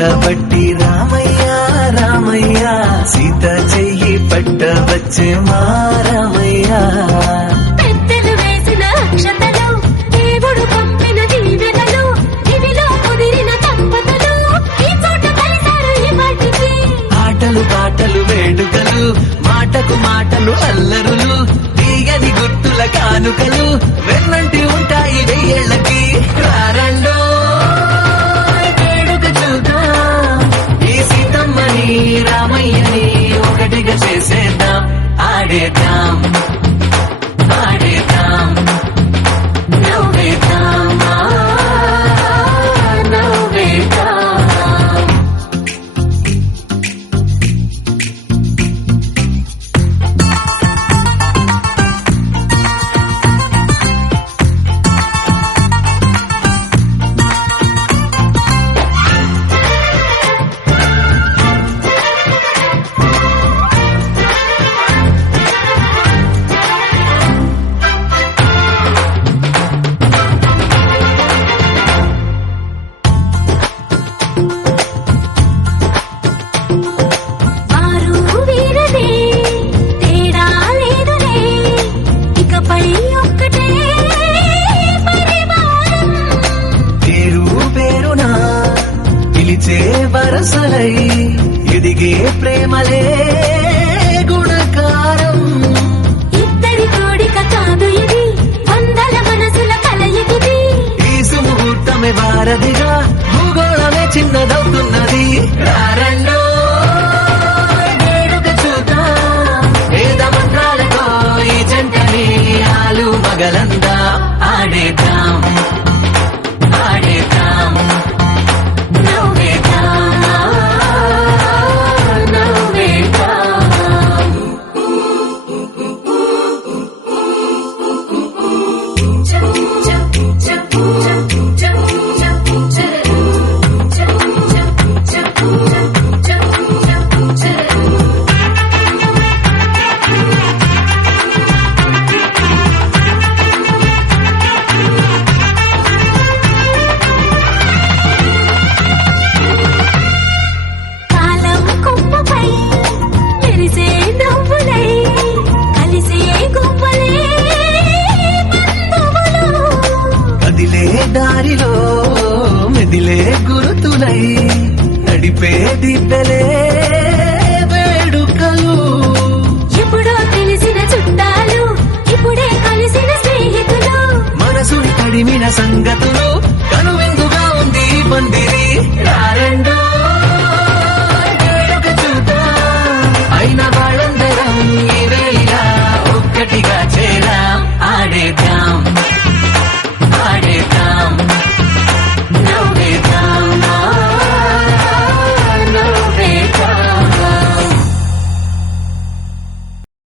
పట్టబట్టి రామయ్య రామయ్య సీత చెయ్యి పట్టవచ్చే మా రామయ్య. పెద్దలు వేసిన అక్షతలు దేవుడు పంపిన దీవెనలు ఇవిలో కుదిరిన దంపతులు ఈ చోట కలిసారు ఈ వాటికి. ఆటలు పాటలు వేడుకలు మాటకు మాటలు అల్లరులు తీయని గుర్తుల కానుకలు వెన్నంటి ఉంటాయి వెయ్యేళ్ళకి. రారండో వేడుక చూద్దాం ఈ సీతమ్మని రామయ్యని ఒకటిగా చేసేద్దాం ఆడేద్దాం ఆడేద్దాం నవ్వేద్దాం నవ్వేద్దాం. వారు వీరదే తేడా లేదులే ఇకపై ఒక్కటే పరివారం. పేరు పేరునా పిలిచే వరసలై ఎదిగే ప్రేమలే గుణకారం. ఇద్దరి కోడిక కాదు ఇది వందల మనసుల కలయికిది. ఈ సుముహూర్తమే వారధిగా భూగోళమే చిన్నదవుతున్నది. రారండో వేడుక చూద్దాం వేద మంత్రాలతో ఈ జంటని ఆలు మగలందా ఆడేద్దాం ఆడేద్దాం నవ్వేద్దాం నవ్వేద్దాం. కాలం కొమ్మపై మెరిసే నవ్వులై కలిసే గువ్వలే బంధువులు. కదిలే దారిలో మెదిలే గురుతులై నడిపే దిబ్బెలే వేడుకలు. ఎప్పుడో తెలిసిన చుట్టాలు ఇప్పుడే కలిసిన స్నేహితులు. మనసుని తడిమిన సంగతులు